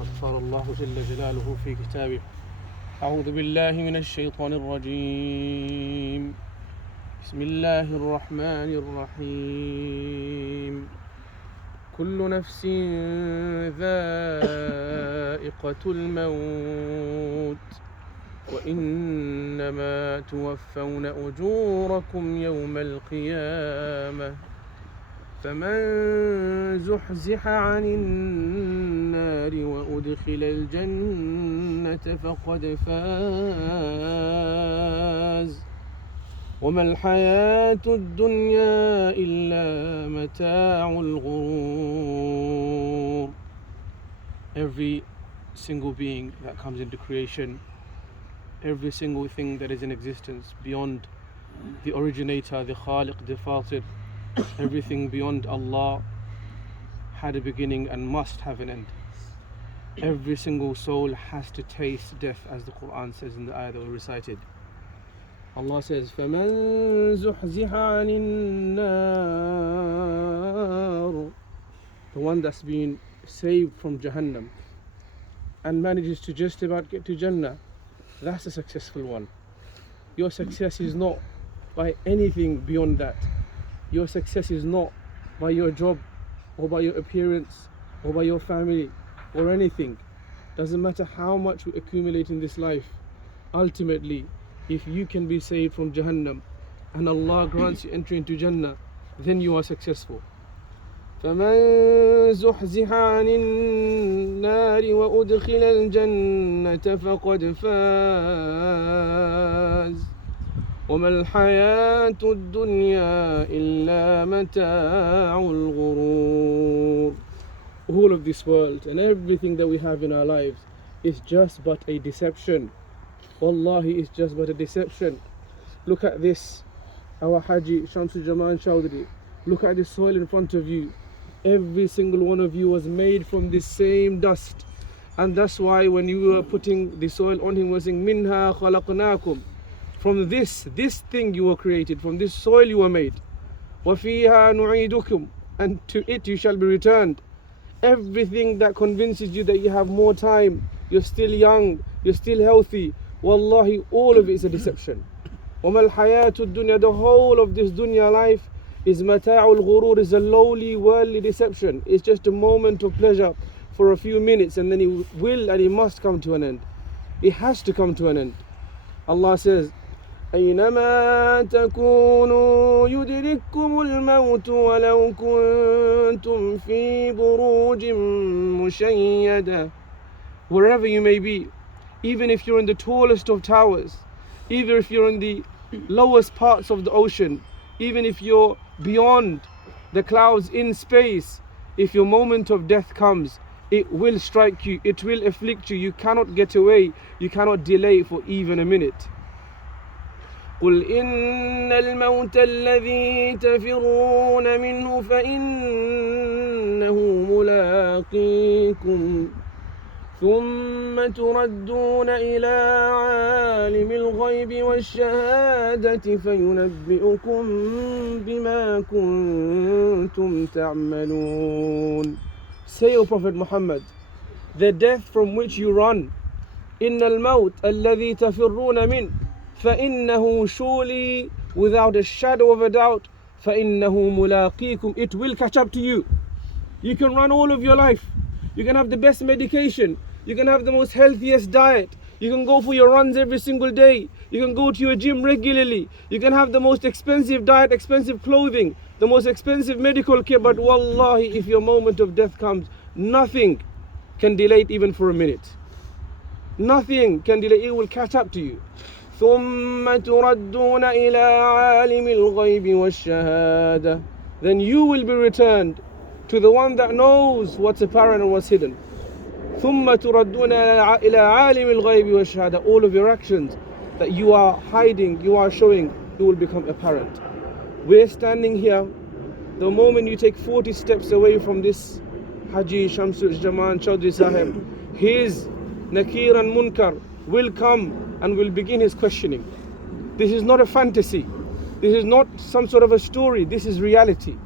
قد قال الله جل جلاله في كتابه أعوذ بالله من الشيطان الرجيم بسم الله الرحمن الرحيم كل نفس ذائقة الموت وإنما توفون أجوركم يوم القيامة فمن زحزح عن النار وأدخل الجنة فقد فاز وما الحياة الدنيا إلا متاع الغرور. Every single being that comes into creation, every single thing that is in existence beyond the originator, the Khaliq, the Fatir, everything beyond Allah had a beginning and must have an end. Every single soul has to taste death, as the Quran says in the ayah that we recited. Allah says, فَمَنْ زُحْزِحَ عَنِ النَّارِ, the one that's been saved from Jahannam and manages to just about get to Jannah, that's a successful one. Your success is not by anything beyond that. Your success is not by your job or by your appearance or by your family or anything. Doesn't matter how much we accumulate in this life. Ultimately, if you can be saved from Jahannam and Allah grants you entry into Jannah, then you are successful. فَمَنْ زُحْزِحَ عَنِ النَّارِ وَأُدْخِلَ الْجَنَّةَ فَقَدْ فَازَ وَمَا الْحَيَاةُ الدُّنْيَا إِلَّا مَتَاعُ الْغُرُورِ. All of this world and everything that we have in our lives is just but a deception. Wallahi, it's just but a deception. Look at this, our Haji Shamsujjaman Chowdhury. Look at the soil in front of you. Every single one of you was made from this same dust. And that's why when you were putting the soil on him, was saying, Minha khalaqnakum. From this thing you were created, from this soil you were made. وَفِيهَا نُعِيدُكُمْ, and to it you shall be returned. Everything that convinces you that you have more time, you're still young, you're still healthy, wallahi, all of it is a deception. وَمَا الْحَيَاةُ الدُّنْيَا, the whole of this dunya life is مَتَاعُ الْغُرُورِ, is a lowly, worldly deception. It's just a moment of pleasure for a few minutes, and then it will and it must come to an end. It has to come to an end. Allah says, أينما تكونوا يدرككم الموت ولو كنتم في بروج مشيدة. Wherever you may be, even if you're in the tallest of towers, even if you're in the lowest parts of the ocean, even if you're beyond the clouds in space, if your moment of death comes, it will strike you, it will afflict you. You cannot get away, you cannot delay for even a minute. قل إن الموت الذي تفرون منه فإنه ملاقيكم ثم تردون إلى عالم الغيب والشهادة فينبئكم بما كنتم تعملون. Say, O Prophet Muhammad, the death from which you run, إن الموت الذي تفرون منه, فإنه, surely, without a shadow of a doubt, فإنه ملاقيكم, it will catch up to you. You can run all of your life, you can have the best medication, you can have the most healthiest diet, you can go for your runs every single day, you can go to your gym regularly, you can have the most expensive diet, expensive clothing, the most expensive medical care, but wallahi, if your moment of death comes, nothing can delay it even for a minute. Nothing can delay it, it will catch up to you. ثم تردون إلى عالم الغيب والشهادة, then you will be returned to the one that knows what's apparent and what's hidden. ثم تردون إلى عالم الغيب والشهادة, all of your actions that you are hiding, you are showing, it will become apparent. We're standing here, the moment you take 40 steps away from this Haji Shamsujjaman Chowdhury Sahib, his Nakir and Munkar will come and will begin his questioning. This is not a fantasy. This is not some sort of a story. This is reality.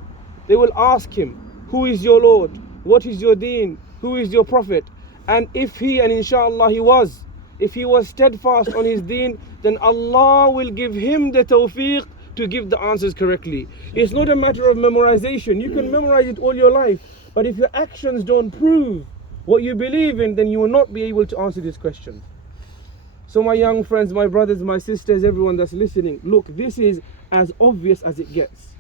They will ask him, who is your Lord? What is your deen? Who is your Prophet? And if he, and inshallah he was, if he was steadfast on his deen, then Allah will give him the tawfiq to give the answers correctly. It's not a matter of memorization. You can memorize it all your life, but if your actions don't prove what you believe in, then you will not be able to answer this question. So my young friends, my brothers, my sisters, everyone that's listening, look, this is as obvious as it gets.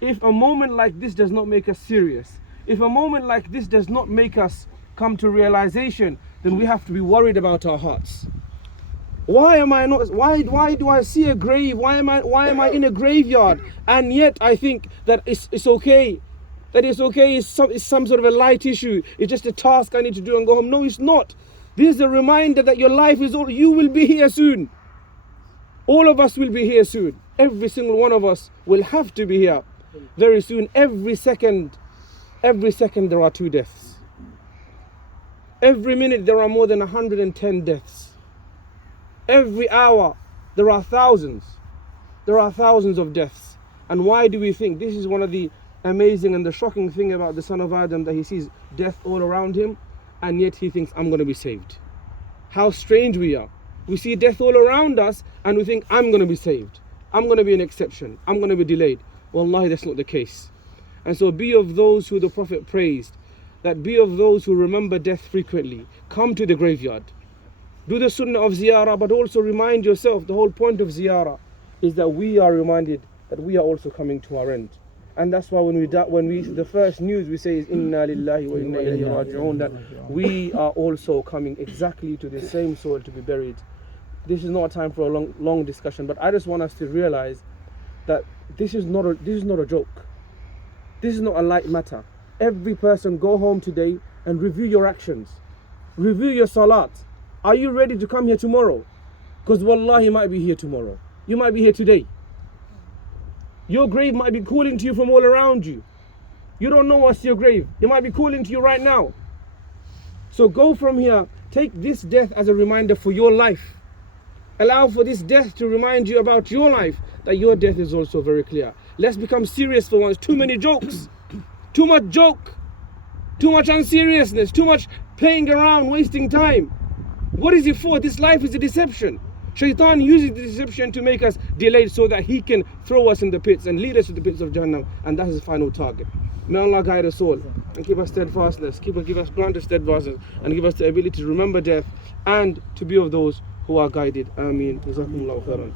If a moment like this does not make us serious, if a moment like this does not make us come to realization, then we have to be worried about our hearts. Why do I see a grave? Why am I in a graveyard? And yet I think that it's okay. That it's okay, it's some sort of a light issue. It's just a task I need to do and go home. No, it's not. This is a reminder that your life is all, you will be here soon. All of us will be here soon. Every single one of us will have to be here very soon. Every second there are 2 deaths. Every minute there are more than 110 deaths. Every hour there are thousands. There are thousands of deaths. And why do we think? This is one of the amazing and the shocking thing about the son of Adam, that he sees death all around him and yet he thinks, I'm going to be saved. How strange we are. We see death all around us and we think, I'm going to be saved. I'm going to be an exception. I'm going to be delayed. Wallahi, that's not the case. And so be of those who the Prophet praised, that be of those who remember death frequently. Come to the graveyard. Do the sunnah of ziyarah, but also remind yourself, the whole point of ziyarah is that we are reminded that we are also coming to our end. And that's why when we the first news we say is inna lillahi wa inna ilayhi raji'un, that we are also coming exactly to the same soil to be buried. This is not a time for a long discussion, but I just want us to realize that this is not a joke. This is not a light matter. Every person, go home today and review your actions. Review your salat. Are you ready to come here tomorrow? Because wallahi, you might be here tomorrow. You might be here today. Your grave might be calling to you from all around you. You don't know what's your grave. It might be calling to you right now. So go from here. Take this death as a reminder for your life. Allow for this death to remind you about your life, that your death is also very clear. Let's become serious for once. Too many jokes. Too much joke. Too much unseriousness. Too much playing around, wasting time. What is it for? This life is a deception. Shaitan uses the deception to make us delayed so that he can throw us in the pits and lead us to the pits of Jahannam, and that's his final target. May Allah guide us all and give us steadfastness, grant us steadfastness, and give us the ability to remember death and to be of those who are guided. Ameen. Jazakumullahu khairan.